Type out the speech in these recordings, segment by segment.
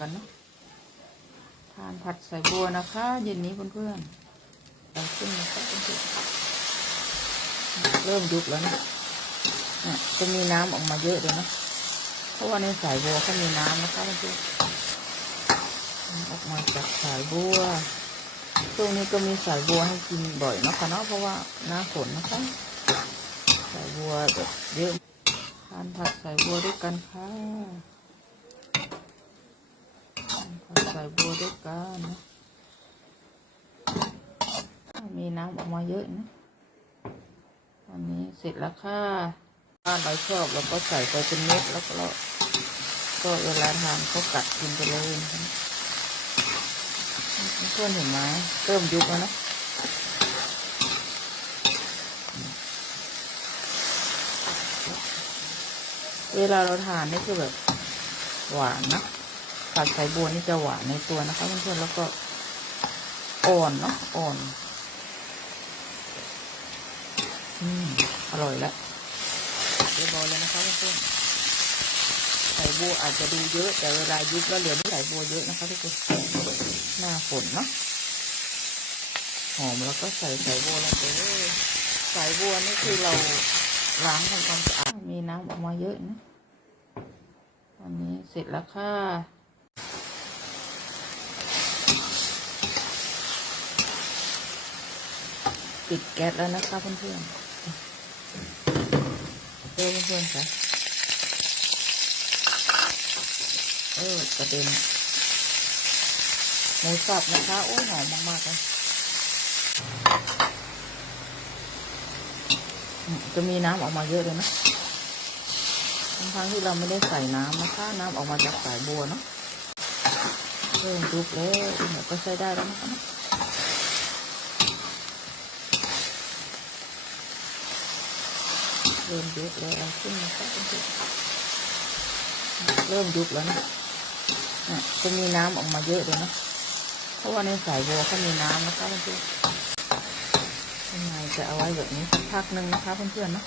กันเนาะทานผัดใส่บัวนะคะ เย็นนี้เพื่อนๆเอาขึ้นนะครับเพื่อนๆเริ่มยุบแล้วนะเนี่ยจะมีน้ำออกมาเยอะเลยนะเพราะว่าในสายบัวเขามีน้ำนะคะเพื่อนๆออกมาจากสายบัวช่วงนี้ก็มีสายบัวให้กินบ่อยเนาะคะเนาะเพราะว่าหน้าฝนนะคะสายบัวแบบเยอะทานผัดสายบัวด้วยกันค่ะานผัดสายบัวด้วยกันนะมีน้ำออกมาเยอะนะอันนี้เสร็จแล้วค่ะถ้าเราชอบเราก็ใส่ไปเป็นเม็ดแล้วก็เราก็เวลาทานก็กัดกินไปเลยนะเพื่อนเห็นไหมเริ่มยุบแล้วนะเวลาเราทานนี่คือแบบหวานนะ ผัดสายบัวนี่จะหวานในตัวนะคะเพื่อนๆแล้วก็อ่อนเนาะอ่อน อืม อร่อยแล้วเรียบร้อยแล้วนะคะเพื่อนๆสายบัวอาจจะดูเยอะ แต่เวลายุบแล้วเหลือนี่สายบัวเยอะนะคะทุกคนหน้าฝนเนาะหอมแล้วก็ใส่สายบัวลงไปเลยสายบัวนี่คือเราล้างทำความสะอาดมีน้ำออกมาเยอะนะอันนี้เสร็จแล้วค่ะ ปิดแก๊สแล้วนะคะเพื่อนๆเจอเพื่อนๆค่ะเออกระเด็นหมูสับนะคะ โอ้ยหอมมากๆเลยจะมีน้ำออกมาเยอะเลยนะทั้งที่เราไม่ได้ใส่น้ำนะคะ น้ำออกมาจากสายบัวเนาะเริ่มยุบแล้วหน่อยก็ใช้ได้แล้วนะคะนะ เริ่มยุบแล้วขึ้นนะคะเพื่อนเริ่มยุบแล้วนะนะจะมีน้ำออกมาเยอะเลยนะ เพราะว่าในสายบัวเขามีน้ำนะคะเพื่อนๆยังไงจะเอาไว้แบบนี้สักพักหนึ่งนะคะเพื่อนๆเนะ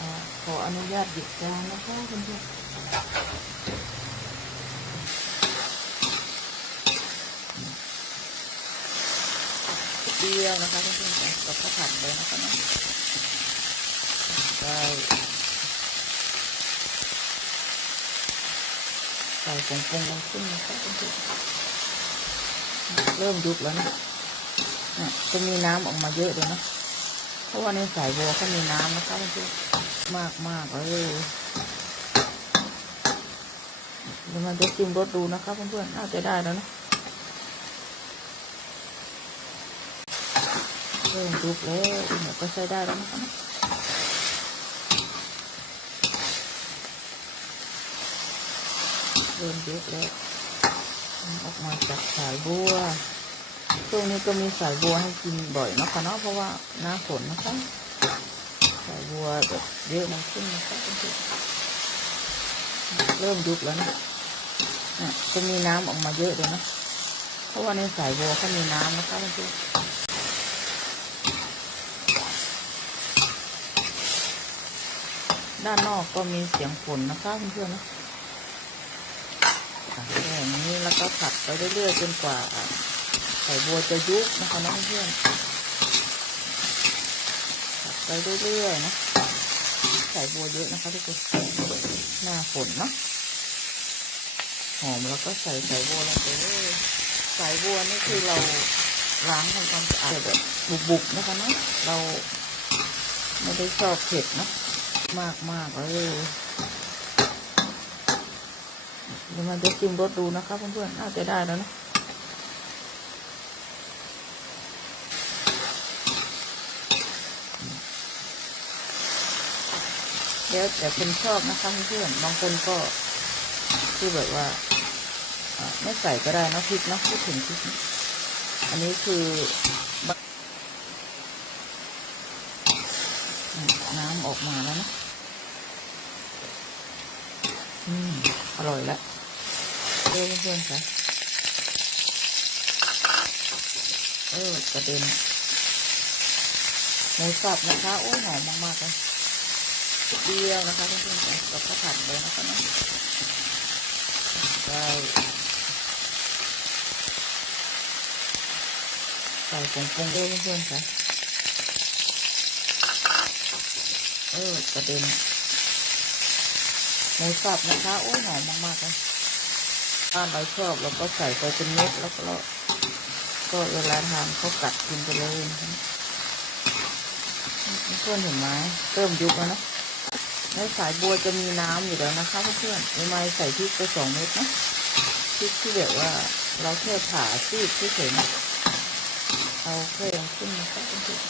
อ่าขออนุญาตหยิบจานนะคะเพื่อนๆเดียวนะคะเพื่อนๆกับข้าวผัดเลยนะคะ เนาะใส่ผงปรุงลงขึ้นนะคะเพื่อนเริ่มยุบแล้วนะจะมีน้ำออกมาเยอะเลยนะเพราะว่าในสายบัวเขามีน้ำนะคะเพื่อนมากมากเลยเดี๋ยวมันจะชิมรสดูนะคะเพื่อนๆน่าจะได้แล้วนะเริ่มยุบแล้วอีกหน่ยก็ใช้ได้แล้วนะคะน เริ่มเยุบแล้วออกมาจากสายบัวช่วงนี้ก็มีสายบัวให้กินบ่อยนะคะเนาะเพราะว่าหน้าฝนนะคะสายบัวแบบเยอะมันขึ้นนะคะเพื่อนๆเริ่มยุบแล้วนะจะมีน้ำออกมาเยอะเลยนะ เพราะว่าในสายบัวเขามีน้ำนะคะเพื่อนด้านนอกก็มีเสียงฝนนะคะเพื่อนๆนะ อะแค่นี้แล้วก็ผัดไปเรื่อยๆจนกว่าใส่บัวจะยุบนะคะน้องเพื่อนผัดไปเรื่อยๆนะใส่บัวเยอะนะคะทุกคนหน้าฝนเนาะหอมแล้วก็ใส่ใส่บัวลงไปเลยใส่บัวนี่คือเราล้างทำความสะอาดแบบบุบๆนะคะเนาะเราไม่ได้ชอบเผ็ดเนาะมากมากๆเลย เดี๋ยวมันจะชิมรสดูนะคะเพื่อนๆน่าจะได้แล้วนะแล้วแต่คนชอบนะคะเพื่อนๆบางคนก็คือแบบว่าไม่ใส่ก็ได้นะพริกนอะพูดถึงพริกอันนี้คือน้ำออกมาแล้วนะ อืม อร่อยแล้ว เออเพื่อนๆค่ะเออกระเด็นหมูสับนะคะ โอ้ยหอมมากๆเลยเดียวนะคะเพื่อนๆกับข้าวผัดเลยนะคะเนาะใส่ใส่ผงปรุงด้วยเพื่อนๆค่ะเออกระเด็นหมูสับนะคะ โอ้ยหอมมากๆเลย ถ้าเราชอบเราก็ใส่ไปเป็นเม็ดแล้วก็ก็เวลาทานเขากัดกินไปเลยนะคะเพื่อนเห็นไหมเริ่มยุบแล้วนะในสายบัวจะมีน้ำอยู่แล้วนะคะเพื่อนๆไม่ใส่พริกไปสองเม็ดนะพริกที่แบบว่าเราแค่ผ่าซีดเฉยๆนเอาแค่ขึ้นนะคะเพื่อน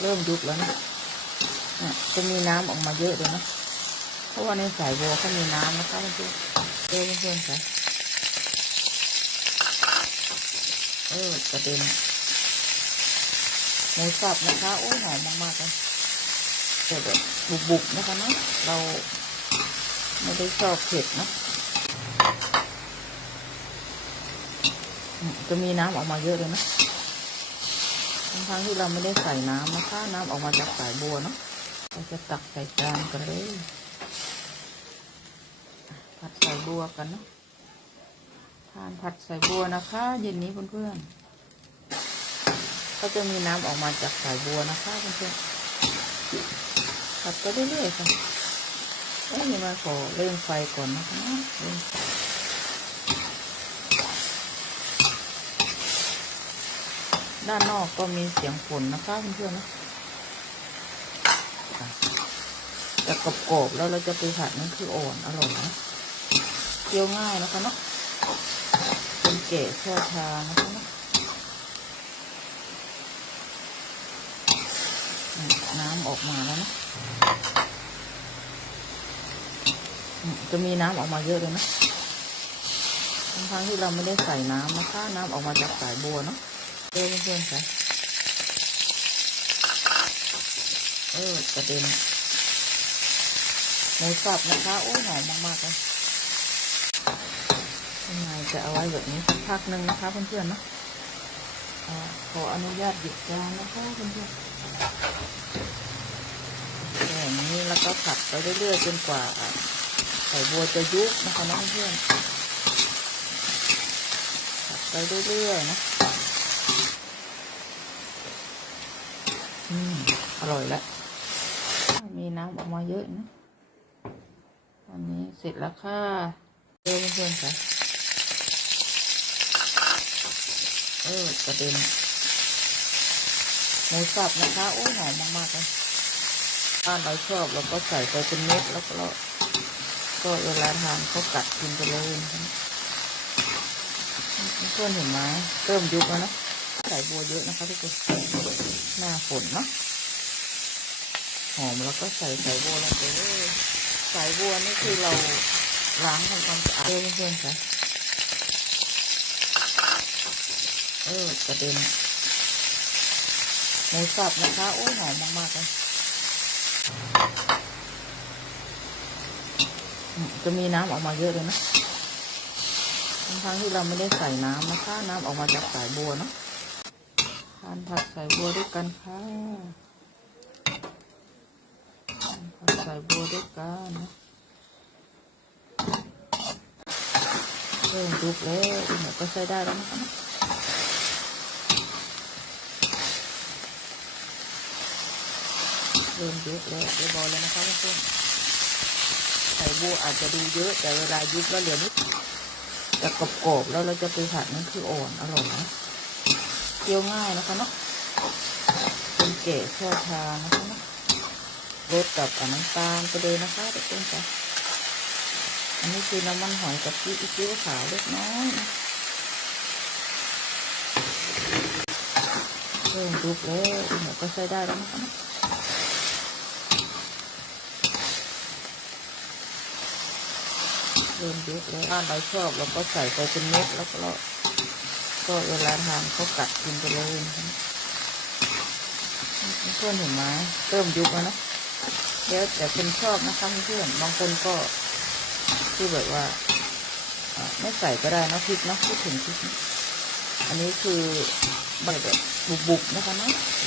เริ่มยุบแล้วนะอะจะมีน้ำออกมาเยอะเลยนะเพราะว่าในสายบัวเขามีน้ำนะคะเพื่อน ๆเอเพื่อนๆค่ะเออกระเด็นหมูสับนะคะ โอ้ยหอมมากๆเลยแต่แบบบุบๆนะคะเนาะเราไม่ได้ชอบเผ็ดนะจะมีน้ำออกมาเยอะเลยนะทั้งที่เราไม่ได้ใส่น้ำนะคะ น้ำออกมาจากสายบัวเนาะเราจะตักใส่จานกันเลย ผัดใส่บัวกันเนาะทานผัดใส่บัวนะคะ เย็นนี้เพื่อนๆก็จะมีน้ำออกมาจากสายบัวนะคะเพื่อนๆผัดไปเรื่อยๆค่ะเอ้ยมาขอเร่งไฟก่อนนะคะเร่งไฟด้านนอกก็มีเสียงฝนนะคะเพื่อนๆนะค่ะจะกรอบๆแล้วเราจะไปผัดนั่นคืออ่อนอร่อยนะ คี่ยวง่ายนะคะเนาะเป็นเกะช่ชานะคะเนาะน้ำออกมาแล้วนะจะมีน้ำออกมาเยอะเลยนะทั้งที่เราไม่ได้ใส่น้ำนะคะ น้ำออกมาจากสายบัวเนาะเออเพื่อนๆค่ะเออกระเด็นหมูสับนะคะ โอ้ยหอมมากๆเลย จะเอาไว้แบบนี้สักพักหนึ่งนะคะเพื่อนๆเนาะอ่าขออนุญาตหยิบจานนะคะเพื่อนๆแบบนี้แล้วก็ผัดไปเรื่อยๆจนกว่าไข่บัวจะยุบนะคะนะเพื่อนผัดไปเรื่อยๆนะอืมอร่อยแล้วมีน้ำออกมาเยอะนะตอนนี้เสร็จแล้วค่ะเพื่อนเพื่อนๆค่ะ เออกระเด็นหมูสับนะคะโอ้ยหอมมากๆเลยถ้าเราชอบเราก็ใส่ไปเป็นเม็ดแล้วก็ก็เวลาทานเขากัดกินไปเลยเพื่อนเห็นไหมเริ่มยุบแล้วนะใส่บัวเยอะนะคะทุกคนหน้าฝนเนาะหอมแล้วก็ใส่ใส่บัวลงไปเลยสายบัวนี่คือเราล้างทำความสะอาดเพื่อนๆค่ะ เออกระเด็นหมูสับนะคะ โอ้ยหอมมากๆเลยจะมีน้ำออกมาเยอะเลยนะทั้งที่เราไม่ได้ใส่น้ำนะคะ น้ำออกมาจากสายบัวเนาะทานผัดใส่บัวด้วยกันค่ะทานผัดใส่บัวด้วยกันนะเริ่มลุกแล้วหน่อยก็ใช้ได้แล้วนะคะ เริ่มยุบแล้วเรียบร้อยแล้วนะคะเพื่อนๆไข่บัวอาจจะดูเยอะแต่เวลายุบแล้วเหลือนิดจะกรอบๆแล้วเราจะไปผัดนั่นคืออ่อนอร่อยนะเคี่ยวง่ายนะคะเนาะเป็นเกะแช่ชานะคะเนาะรสกับน้ำตาลไปเลยนะคะทุกคนจ้ะอันนี้คือน้ำมันหอยกับซีอิ๊วขาวเล็กน้อยนะเริ่มยุบแล้วอีกหน่อยก็ใช้ได้แล้วนะคะ เริ่มเยุบแล้วถ้าเราชอบเราก็ใส่ไปเป็นเม็ดแล้วก็ก็เวลาทานเขากัดกินไปเลยเพื่อนเห็นไหมเริ่มยุบแล้วนะแล้วแต่คนชอบนะคะเพื่อนบางคนก็คือแบบว่าไม่ใส่ก็ได้นะพริกนะพูดถึงพริกนอันนี้คือแบบบุบๆนะคะเนาะ